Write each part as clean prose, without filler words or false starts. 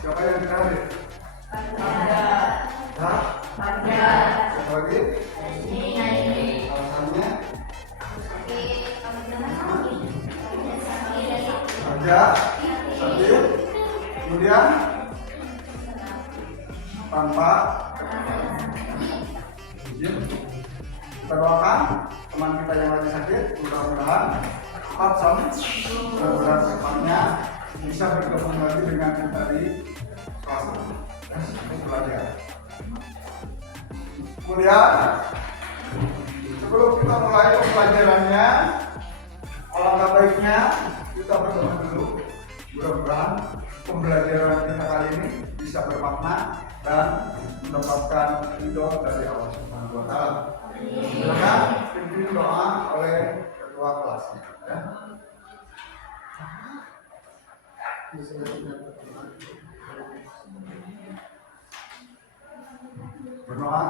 Siapa yang terakhir? Siapa lagi? Alasannya? Kerja, sakit, kemudian tanpa izin. Kita doakan teman kita yang lagi sakit, mudah-mudahan cepat sembuh, mudah-mudahan cepatnya bisa bergabung lagi dengan kita di kelas belajar. Kemudian sebelum kita mulai pembelajarannya, alangkah baiknya kita berdoa dulu. Mudah-mudahan pembelajaran kita kali ini bisa bermakna dan mendapatkan ridho dari Allah Subhanahu wa Ta'ala. Silakan pimpin doa oleh ketua kelasnya. Ya. Berdoa.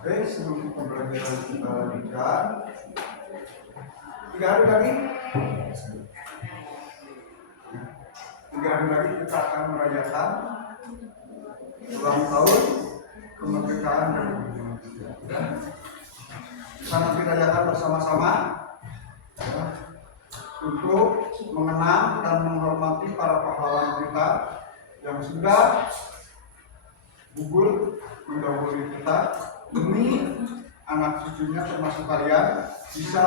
Baik, sebelum pembelajaran kita lanjutkan, 3 hari lagi kita akan merayakan ulang tahun kemerdekaan Republik Indonesia. Kita nanti rayakan bersama-sama ya, untuk mengenang dan menghormati para pahlawan kita yang sudah gugur mendahului kita, demi anak cucunya termasuk kalian bisa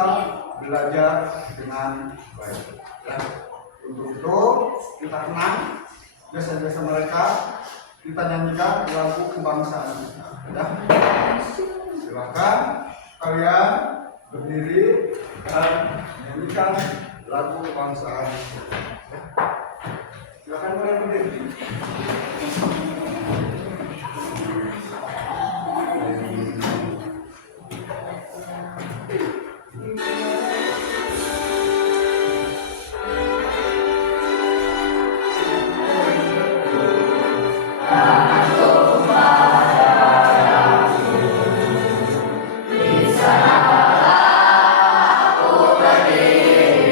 belajar dengan baik. Ya. Untuk itu kita kenang jasa-jasa mereka, kita nyanyikan lagu kebangsaan kita. Ya. Silakan kalian berdiri dan nyanyikan lagu kebangsaan kita. Silakan kalian berdiri. Di sana aku berdiri.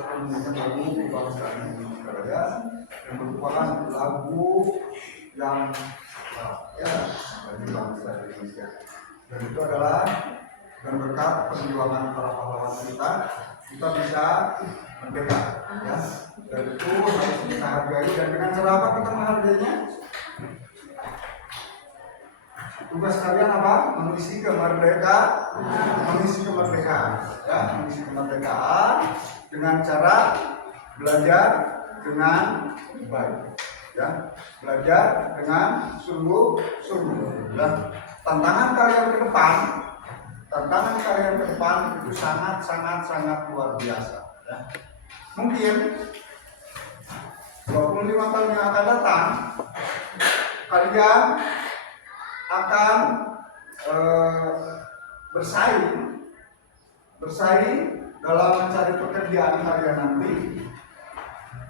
pertunjukan lagu kebangsaan Indonesia Raya yang merupakan lagu yang ya bagi bangsa Indonesia. Dan itu adalah dan berkat perjuangan para pahlawan kita bisa merdeka, ya. Dan itu harus kita hargai. Dan dengan cara apa kita menghargainya? Tugas kalian apa? Mengisi kemerdekaan, ya, mengisi kemerdekaan dengan cara belajar dengan baik, ya, belajar dengan sungguh-sungguh. Ya. Tantangan kalian ke depan itu sangat luar biasa. Ya. Mungkin 25 tahun yang akan datang, kalian akan bersaing dalam mencari pekerjaan kalian nanti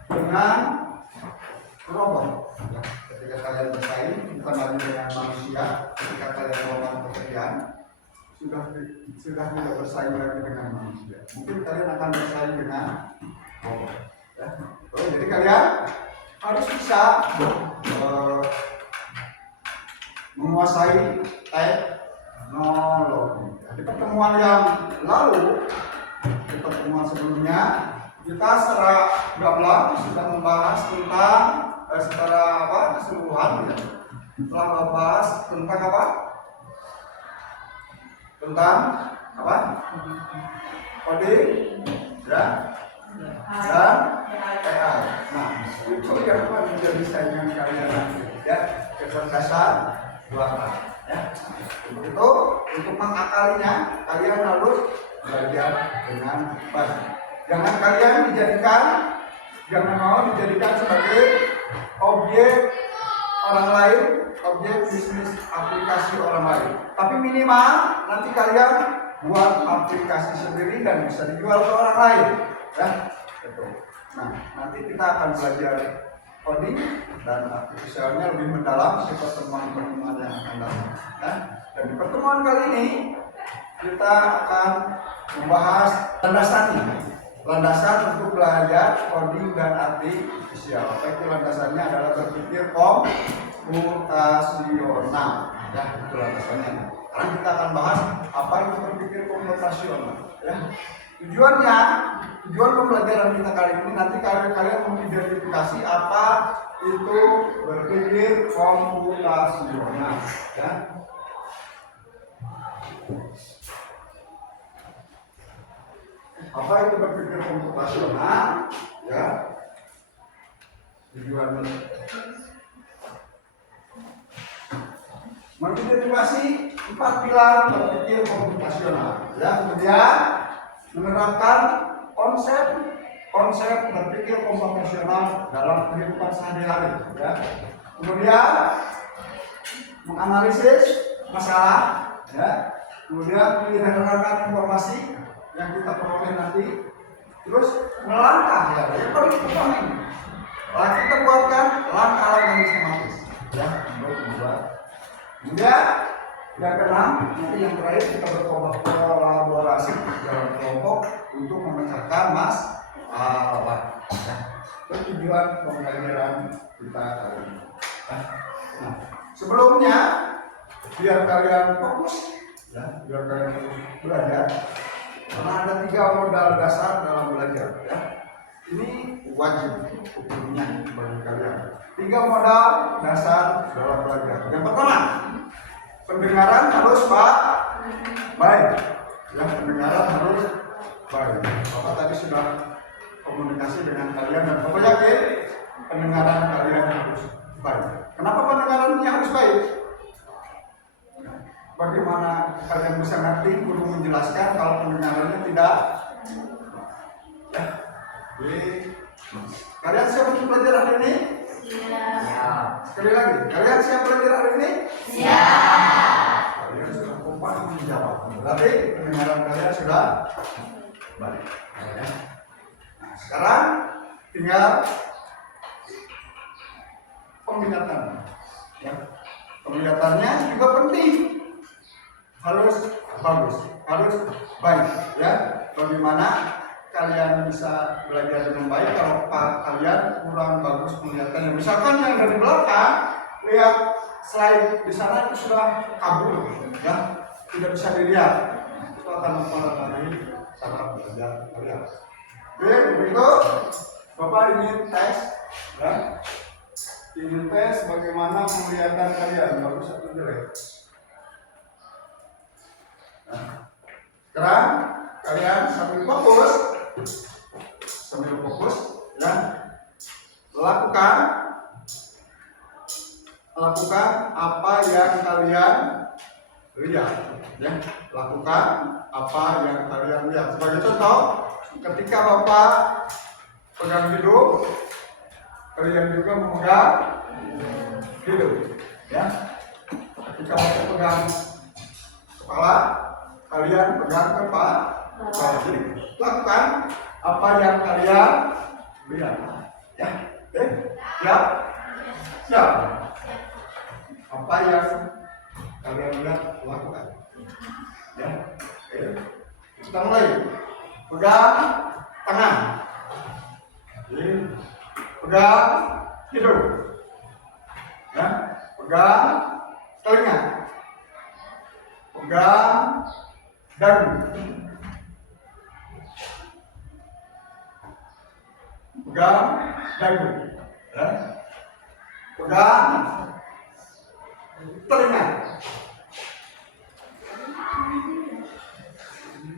dengan robot. Ketika kalian bersaing bukan lagi dengan manusia, ketika kalian melakukan pekerjaan sudah tidak bersaing lagi dengan manusia. Mungkin kalian akan bersaing dengan robot. Ya. Jadi kalian harus bisa menguasai teknologi. Di pertemuan yang lalu, di pertemuan sebelumnya, kita secara gamblang sudah membahas tentang secara keseluruhan, ya. Telah membahas tentang apa? Tentang apa? Coding, ya, dan AI. Nah, itu yang akan menjadi saingan kalian, ya, kecerdasan buatan, ya. Untuk itu, untuk mengakalinya, kalian harus belajar dengan baik. Jangan mau dijadikan sebagai objek orang lain, objek bisnis aplikasi orang lain. Tapi minimal nanti kalian buat aplikasi sendiri dan bisa dijual ke orang lain, ya. Betul. Nah, nanti kita akan belajar coding dan artificialnya lebih mendalam di pertemuan-pertemuan yang akan datang. Ya. Dan di pertemuan kali ini kita akan membahas landasan untuk belajar coding dan artificial. Baik, landasannya adalah berpikir komputasional. Ya, itu landasannya. Sekarang kita akan bahas apa itu berpikir komputasional. Ya. Tujuan pembelajaran kita kali ini nanti kalian mengidentifikasi apa itu berpikir komputasional, ya. Apa itu berpikir komputasional, ya? Tujuan mengidentifikasi 4 pilar berpikir komputasional, ya. Kemudian menerapkan konsep berpikir komputasional dalam kehidupan sehari-hari, ya. Kemudian menganalisis masalah, ya. Kemudian menyederhanakan informasi yang kita peroleh nanti, terus melangkah, ya. Yang paling utama ini, kita buatkan langkah-langkah sistematis, ya, untuk membuat. Kemudian yang keenam, nanti yang terakhir kita berkolaborasi dalam kelompok untuk memecahkan masalah. Itu tujuan pembelajaran kita kali ini. Nah, sebelumnya biar kalian fokus, ya, biar kalian fokus belajar, karena ada 3 modal dasar dalam belajar, ya. Ini wajib hukumnya bagi kalian. 3 modal dasar dalam belajar. Yang pertama, pendengaran harus baik, ya, pendengaran harus baik. Bapak tadi sudah komunikasi dengan kalian dan Bapak yakin pendengaran kalian harus baik. Kenapa pendengarannya harus baik? Bagaimana kalian bisa ngerti guru menjelaskan kalau pendengarannya tidak? Ya. Jadi, kalian siap untuk belajar hari ini? Siap. Sekali lagi, kalian siap belajar hari ini? Siap. Kalian sudah kompak menjawab. Berarti pendengaran kalian sudah baik. Ya. Nah, sekarang tinggal penglihatan. Ya. Penglihatannya juga penting. Harus bagus, harus baik, ya. Bagaimana kalian bisa belajar dengan baik kalau kalian kurang bagus penglihatannya. Misalkan yang dari belakang lihat slide di sana itu sudah kabur, ya tidak bisa dilihat, itu akan mempengaruhi cara belajar kalian. Oke, begitu Bapak ingin tes, ya, ingin tes bagaimana penglihatan kalian bagus atau jelek. Nah, sekarang kalian sambil fokus, ya, lakukan apa yang kalian lihat, ya, lakukan apa yang kalian lihat. Sebagai contoh, ketika Bapak pegang hidung, kalian juga memegang hidung, ya. Ketika Bapak pegang kepala, kalian pegang kepala. Jadi lakukan apa yang kalian lihat, ya. Oke, siap. Apa yang kalian lihat lakukan, ya. Oke, kita mulai. Pegang tangan, pegang hidung, ya. Pegang telinga, pegang dagu, pegang dagu, ya. Pegang telinga,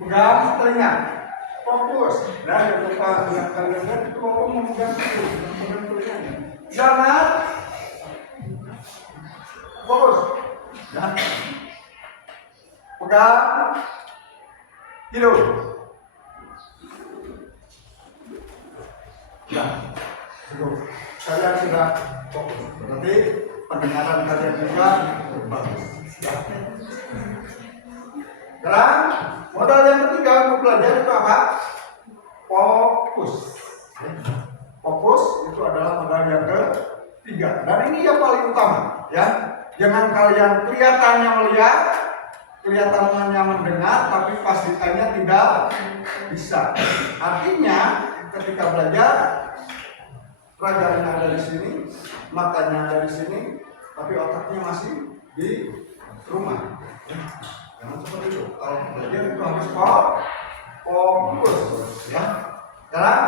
pegang telinga, fokus. Nah, yang kalian lihat itu Bapak memegang telinganya. Jangan fokus, ya. Pegang hidung. Ya, cukup. Kalian sudah fokus. Berarti pendengaran kalian juga bagus. Ya. Sekarang modal yang ketiga untuk belajar itu apa? Fokus. Fokus itu adalah modal yang ketiga. Dan ini yang paling utama, ya. Jangan kalian kelihatannya melihat, kelihatannya mendengar, tapi pas ditanya tidak bisa. Artinya ketika belajar, pelajarannya ada di sini, matanya ada di sini, tapi otaknya masih di rumah. Jangan seperti itu. Kalau belajar itu harus fokus, ya. Sekarang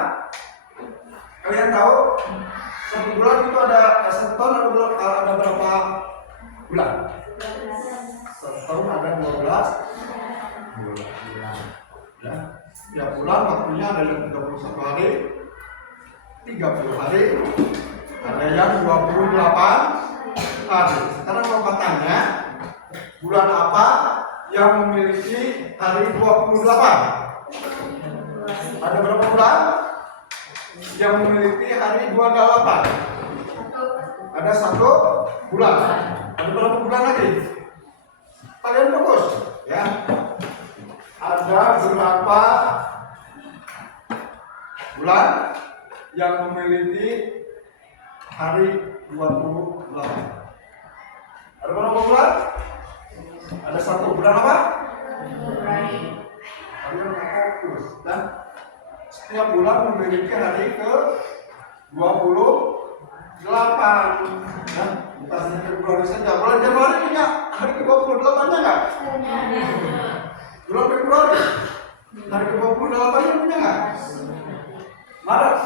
kalian tahu satu bulan itu ada satu tahun ada berapa bulan? Satu tahun ada 12 bulan. Ya. Tiap bulan waktunya ada yang 31 hari, 30 hari, ada yang 28 hari. Sekarang Bapak tanya, bulan apa yang memiliki hari 28? Ada berapa bulan yang memiliki hari 28? Ada 1 bulan. Ada berapa bulan lagi? Kalian fokus, ya. Ada berapa bulan yang memiliki hari 28? Ada berapa bulan? Ada 1 bulan apa? Kalian fokus, dan setiap bulan memiliki hari ke 28, ya. Bukan hanya Februari saja. Bulan Januari punya hari ke 28-nya nggak? Bulan Februari hari ke 28-nya punya nggak? Maret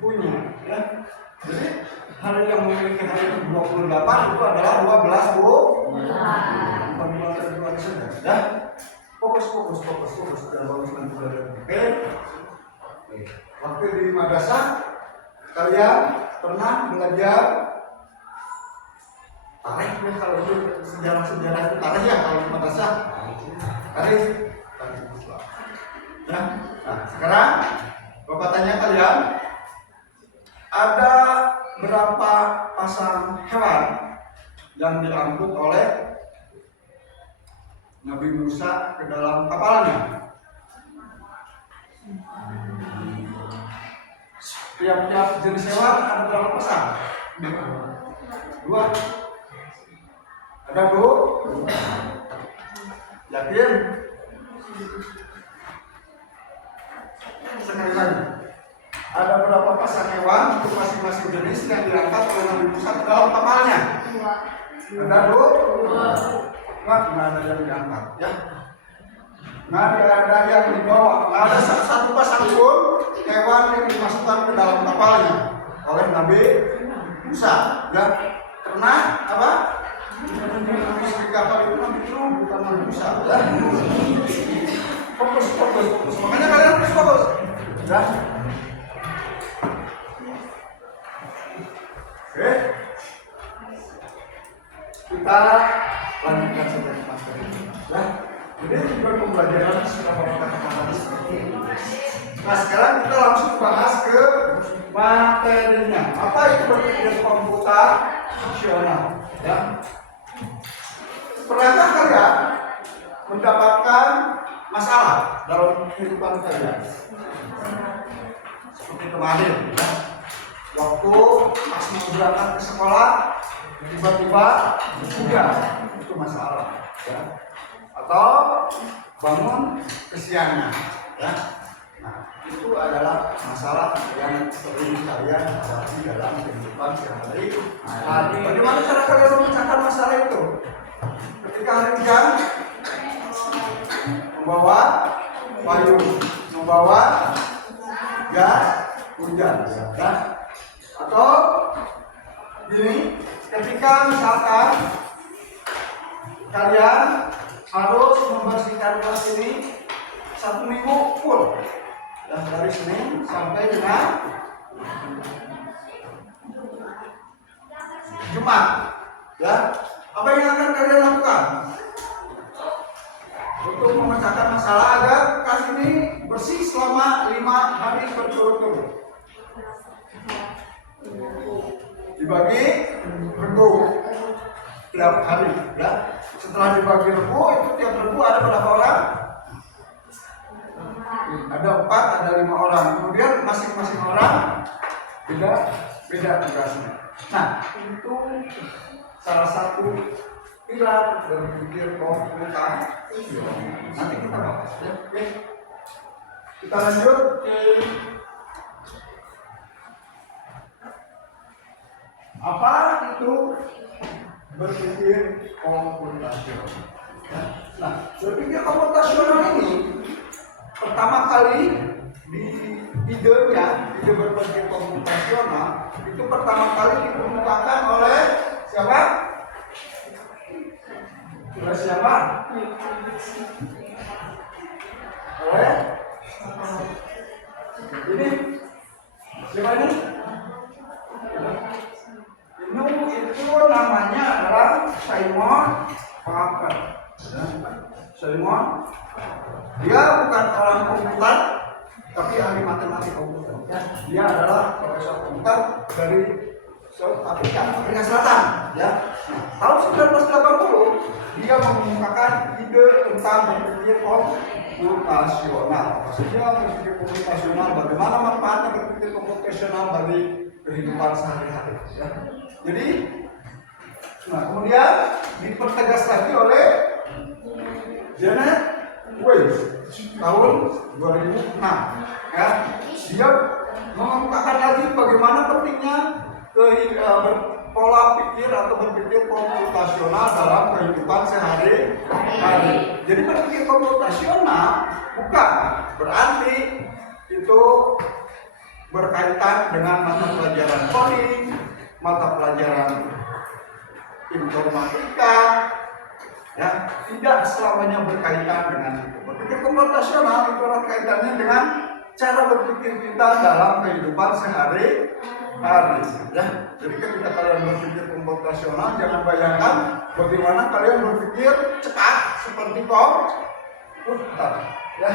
punya, ya. Jadi hari yang memiliki hari ke 28 itu adalah 12 bulan. Bukan bulan Februari saja, ya. Fokus. Jangan bagus nanti belajar. Oke. Waktu di madrasah kalian pernah belajar tarikh, ya. Kalau itu sejarah itu tarikh, ya. Kalau di madrasah tarikh Islam, ya. Nah, sekarang Bapak tanya kalian, ada berapa pasang hewan yang diangkut oleh Nabi Musa ke dalam kapalnya? Tiap-tiap jenis hewan ada berapa pasang? 2. Ada 2? Yakin? Sekali lagi, ada berapa pasang hewan untuk masing-masing jenis yang diangkat oleh Nabi Musa ke dalam kapalnya? Ada dua. Nggak ada yang diangkat, ya. Nggak ada yang dibawa. Nggak ada satu pasang pun hewan yang dimasukkan ke dalam kapalnya oleh Nabi Musa, ya. Karena apa? Di kapal itu Nabi Nuh, bukan Nabi Musa, ya. Fokus. Makanya kalian harus fokus, ya. Oke, kita lanjutkan sampai materi. Ya, jadi juga pembelajaran sudah beberapa tadi seperti ini. Nah, sekarang kita langsung bahas ke materinya. Apa itu berpikir komputasional? Ya, pernahkah kalian mendapatkan masalah dalam kehidupan kalian? Seperti kemarin, ya. Waktu pas mau berangkat ke sekolah, tiba-tiba hujan, itu masalah, ya. Atau bangun kesiangan, ya. Nah, itu adalah masalah yang sering kalian hadapi dalam kehidupan sehari-hari. Bagaimana cara kalian memecahkan masalah itu? Ketika hari hujan, membawa payung, membawa jas hujan, ya. Atau gini, ketika misalkan kalian harus membersihkan kelas ini 1 minggu full, dan dari Senin sampai dengan Jumat, ya. Apa yang akan kalian lakukan untuk memecahkan masalah agar kelas ini bersih selama 5 hari berturut-turut? Dibagi regu tiap hari, ya. Setelah dibagi regu, itu tiap regu ada berapa orang? Ada 4, ada 5 orang. Kemudian masing-masing orang beda tugasnya. Nah, itu salah satu pilar berpikir komputasional. Nanti kita bahas, ya. Oke. Kita lanjut. Apa itu berpikir komputasional? Nah, berpikir komputasional ini pertama kali di ide berpikir komputasional itu pertama kali dikemukakan oleh siapa? Oleh siapa? Oleh ini siapa ini? Itu namanya adalah Simon Parker. Simon, dia bukan orang komputer, tapi ahli matematika komputer. Dia adalah profesor komputer dari Afrika Selatan. Ya. Tahun 1980 dia mengemukakan ide tentang berpikir komputasional. Maksudnya berpikir komputasional, bagaimana manfaatnya berpikir komputasional bagi kehidupan sehari-hari. Ya. Jadi, nah kemudian dipertegas lagi oleh Janet Weiss tahun 2006. Ya, dia mengemukakan lagi bagaimana pentingnya pola pikir atau berpikir komputasional dalam kehidupan sehari-hari. Jadi berpikir komputasional bukan berarti itu berkaitan dengan mata pelajaran coding, mata pelajaran informatika, ya, tidak selamanya berkaitan dengan itu. Berpikir komputasional itu adalah kaitannya dengan cara berpikir kita dalam kehidupan sehari-hari, ya. Jadi ketika kalian berpikir komputasional, jangan bayangkan bagaimana kalian berpikir cepat seperti komputer, ya.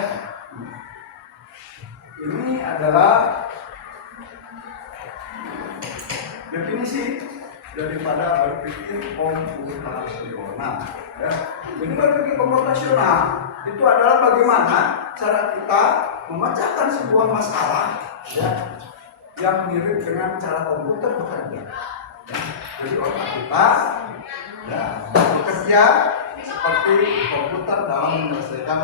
Ini adalah definisi daripada berpikir komputasional, ya. Jadi berpikir komputasional itu adalah bagaimana cara kita memecahkan sebuah masalah, ya, yang mirip dengan cara komputer bekerja. Ya. Jadi otak kita, ya, bekerja seperti komputer dalam menyelesaikan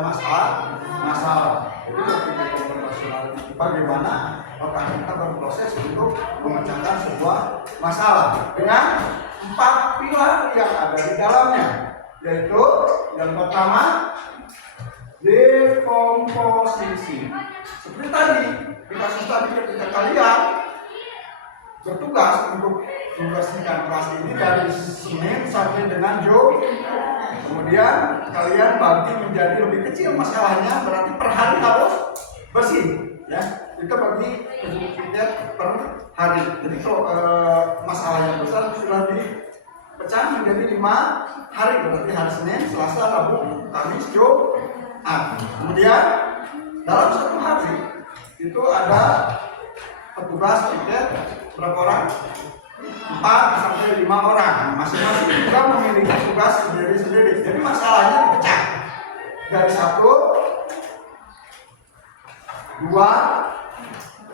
masalah. Jadi berpikir komputasional operasional bagaimana otak kita berproses untuk memecahkan sebuah masalah dengan 4 pilar yang ada di dalamnya, yaitu yang pertama dekomposisi. Seperti tadi di kasus tadi ketika kalian bertugas untuk membersihkan kelas ini dari Senin sampai dengan Jumat, kemudian kalian bagi menjadi lebih kecil masalahnya, berarti per hari harus bersih, ya. Kita bagi piket per hari. Jadi kalau masalah yang besar sudah dipecah menjadi 5 hari, berarti hari Senin, Selasa, Rabu, Kamis, Jumat. Kemudian dalam satu hari itu ada petugas piket berapa orang? 4 sampai 5 orang. Masing-masing juga memiliki tugas sendiri-sendiri. Jadi masalahnya dipecah dari 1, 2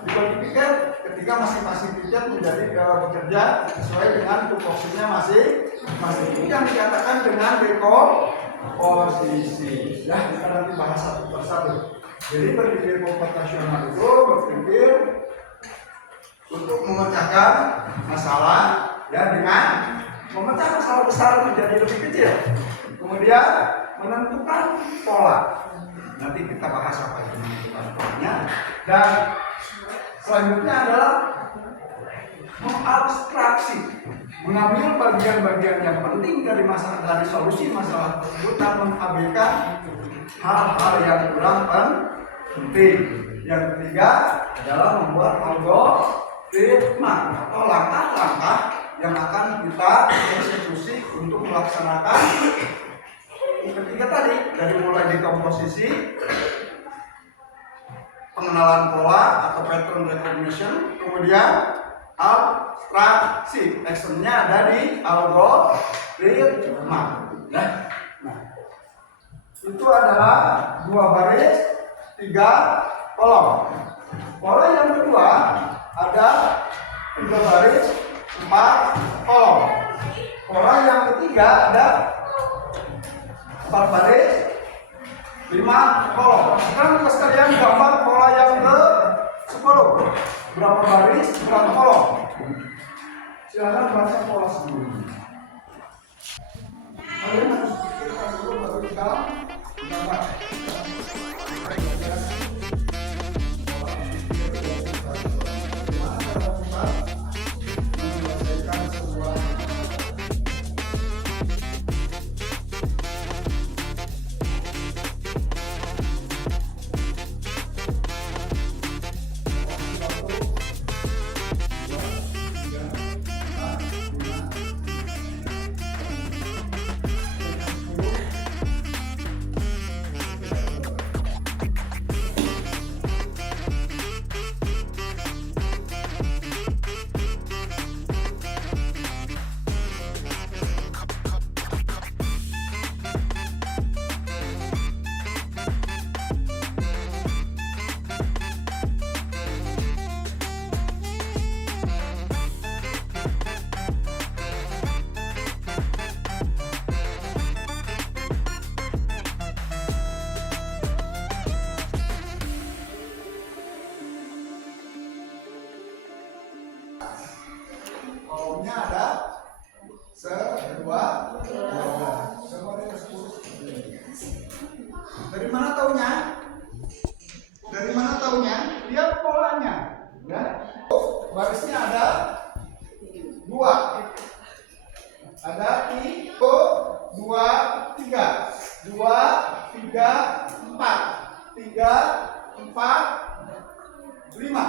dibagi piket, ketika masing-masing piket menjadi bekerja sesuai dengan tupoksinya masing-masing. Ini yang dikatakan dengan dekomposisi. Ya, kita nanti bahas satu persatu. Jadi berpikir komputasional itu berpikir untuk memecahkan masalah, ya, dengan memecah masalah besar menjadi lebih kecil, kemudian menentukan pola. Nanti kita bahas apa itu menentukan polanya. Dan selanjutnya adalah mengabstraksi, mengambil bagian-bagian yang penting dari masalah, dari solusi masalah tersebut, dan mengabaikan hal-hal yang kurang penting. Yang ketiga adalah membuat algoritma atau langkah-langkah yang akan kita eksekusi untuk melaksanakan ketiga tadi, dari mulai dekomposisi, pengenalan pola atau pattern recognition, kemudian abstraksi, actionnya ada di algoritma. Nah, itu adalah 2 baris 3 kolom. Pola yang kedua ada 3 baris 4 kolom. Pola yang ketiga ada 4 baris 5 kolom. Sekarang kita sekalian gambar pola yang ke-10. Berapa baris, berapa kolom? Silakan baca pola sebelumnya. Kalian harus pikirkan dulu baru kita gambar. Kolomnya ada 1, 2, 3. Semuanya ke 10. Dari mana taunya? Dari mana taunya? Lihat polanya, ya. Barisnya ada 2. Ada 1, 2, 3. 2, 3, 4. 3, 4, 5.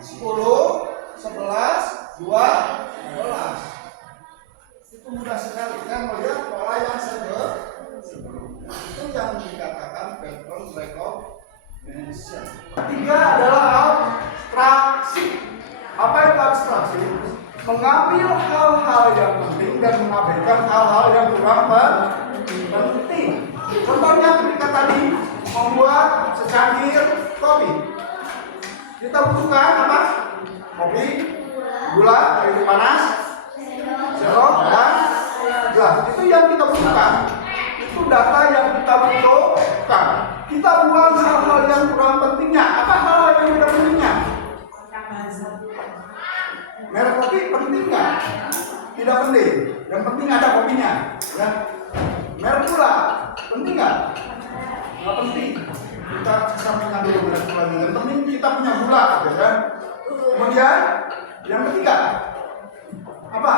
10, 11, 12. Itu mudah sekali kan melihat pola yang sebelumnya. Itu yang dikatakan pattern recognition. Ketiga adalah abstraksi. Apa itu abstraksi? Mengambil hal-hal yang penting dan mengabaikan hal-hal yang kurang penting. Contohnya ketika tadi membuat secangkir kopi, kita butuhkan apa? Kopi, gula, air panas, sendok, dan gelas. Itu yang kita butuhkan. Itu data yang kita butuhkan. kita buang hal-hal yang kurang pentingnya. Apa hal yang tidak pentingnya? Merek kopi penting nggak? Tidak penting. Yang penting ada kopinya. Ya. Merek gula penting nggak? Nggak penting. Kita sampaikan dulu merek gulanya. Yang penting kita punya gula, ya kan? Kemudian yang ketiga apa?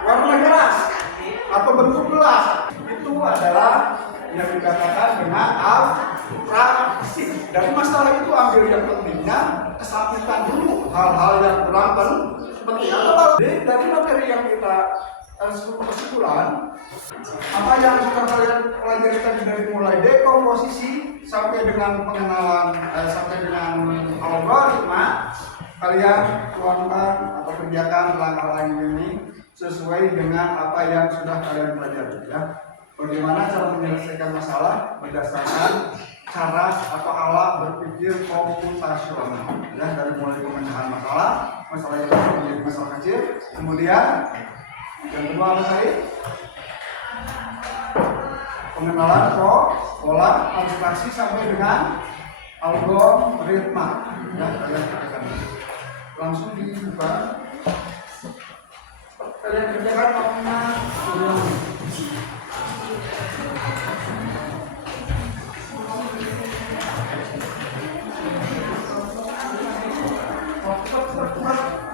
Warna gelas atau bentuk gelas itu adalah yang dikatakan dengan atraksi. Dari masalah itu ambil yang pentingnya, kesampingkan dulu hal-hal yang kurang penting. Dari materi yang kita kesimpulan, apa yang sudah kalian pelajari tadi dari mulai dekomposisi sampai dengan pengenalan sampai dengan algoritma, kalian tuangkan atau kerjakan langkah-langkah ini sesuai dengan apa yang sudah kalian pelajari, ya. Bagaimana cara menyelesaikan masalah berdasarkan cara atau alat berpikir komputasional, ya, dari mulai pemecahan masalah yang menjadi masalah kecil, kemudian yang kedua apa tadi? Pengenalan pola abstraksi sampai dengan algoritma, ya, kalian kerjakan. Langsung dibuka. Kalian kerjakan waktunya 10 menit.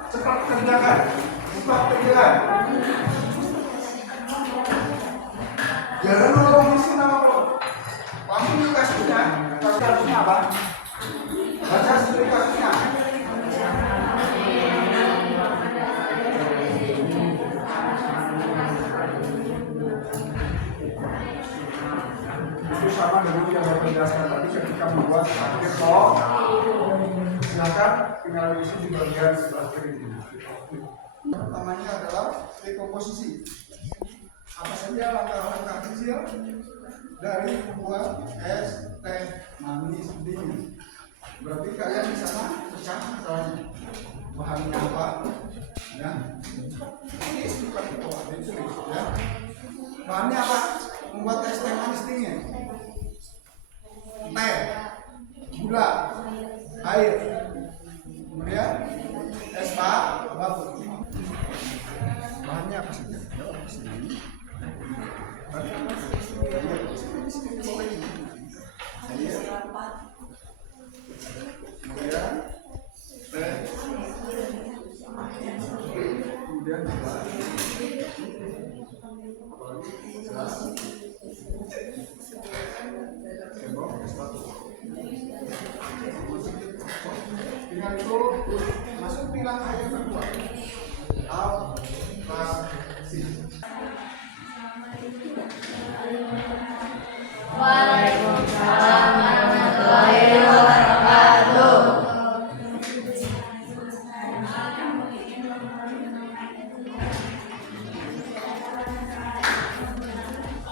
Cepat kerjakan. Cepat kerjakan. Jangan nolong di sini apa? Langsung dikasihnya. Kasihnya apa? Baca sendiri kasihnya. Itu sama dengan yang saya jelaskan tadi ketika membuat akhir kok. Silakan finalisasi di bagian sebelah kiri ini. Pertamanya adalah dekomposisi. Apa saja langkah-langkah kecil dari membuat es teh manis dingin. Berarti kalian di sana pecah masalahnya. Bahannya apa? Ya. Ini bukan itu, ya. Bahannya apa? Membuat es teh manis dingin. Teh, gula, air, kemudian es batu. Bahannya apa saja? Kemudian teh, kemudian dengan itu masuk bilang ayat kedua. Waalaikumsalam warahmatullahi wabarakatuh.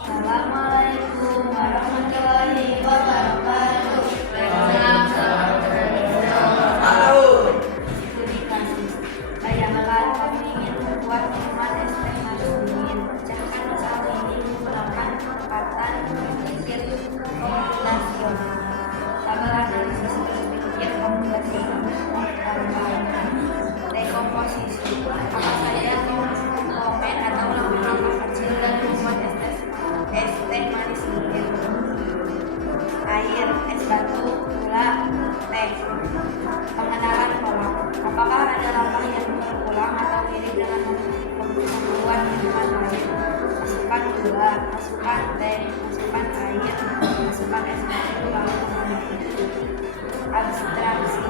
Assalamualaikum warahmatullahi wabarakatuh. Bayangkan kamu ingin membuat minuman es teh manis dingin. Pecahkan masalah ini menggunakan pendekatan berpikir komputasional. Tabel analisis berpikir komputasional. Dekomposisi. Apa saja komponen atau langkah-langkah kecil dan membuat es teh manis dingin. Air, es batu, gula, teh. Pengenalan pola. Apakah ada langkah yang berulang atau mirip dengan membuat minuman lain? Masukkan gula, masukkan teh, masukkan air, masukkan es batu, lalu mengaduk. Abstraksi.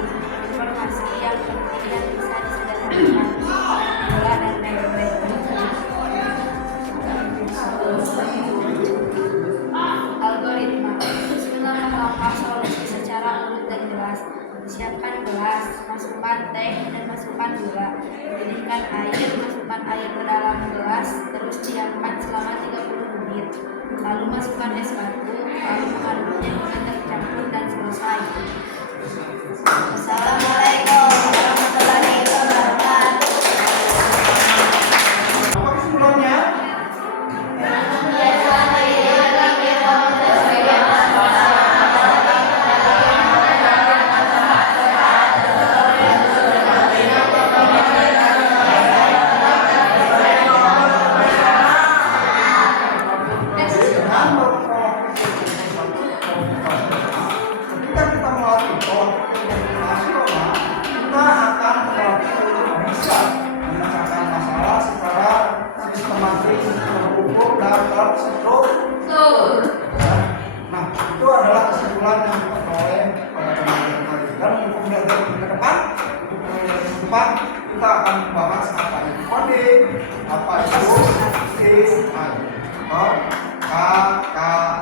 Informasi yang penting dan bisa disederhanakan. Gula dan tempe. Algoritma. Susun langkah-langkah solusi secara urut dan jelas. Siapkan gelas, masukkan teh dan masukkan gula. Didihkan air, masukkan air ke dalam gelas, terus diamkan selama 30 menit. Lalu masukkan es batu, lalu mengaduknya hingga tercampur dan selesai. Assalamualaikum warahmatullahi wabarakatuh. Apa kesimpulannya? Biasa depan kita akan membahas apa itu coding, apa itu design, atau KKN.